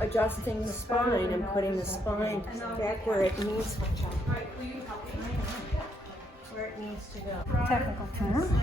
adjusting the spine and putting the spine back where it needs, where it needs to go. Technical term.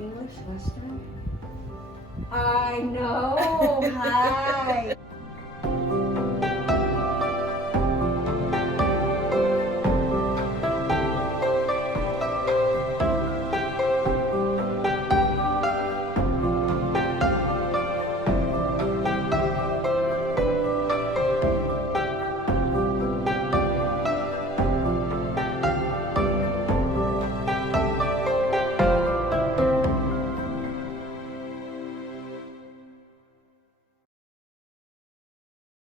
English, Western? I know. Hi.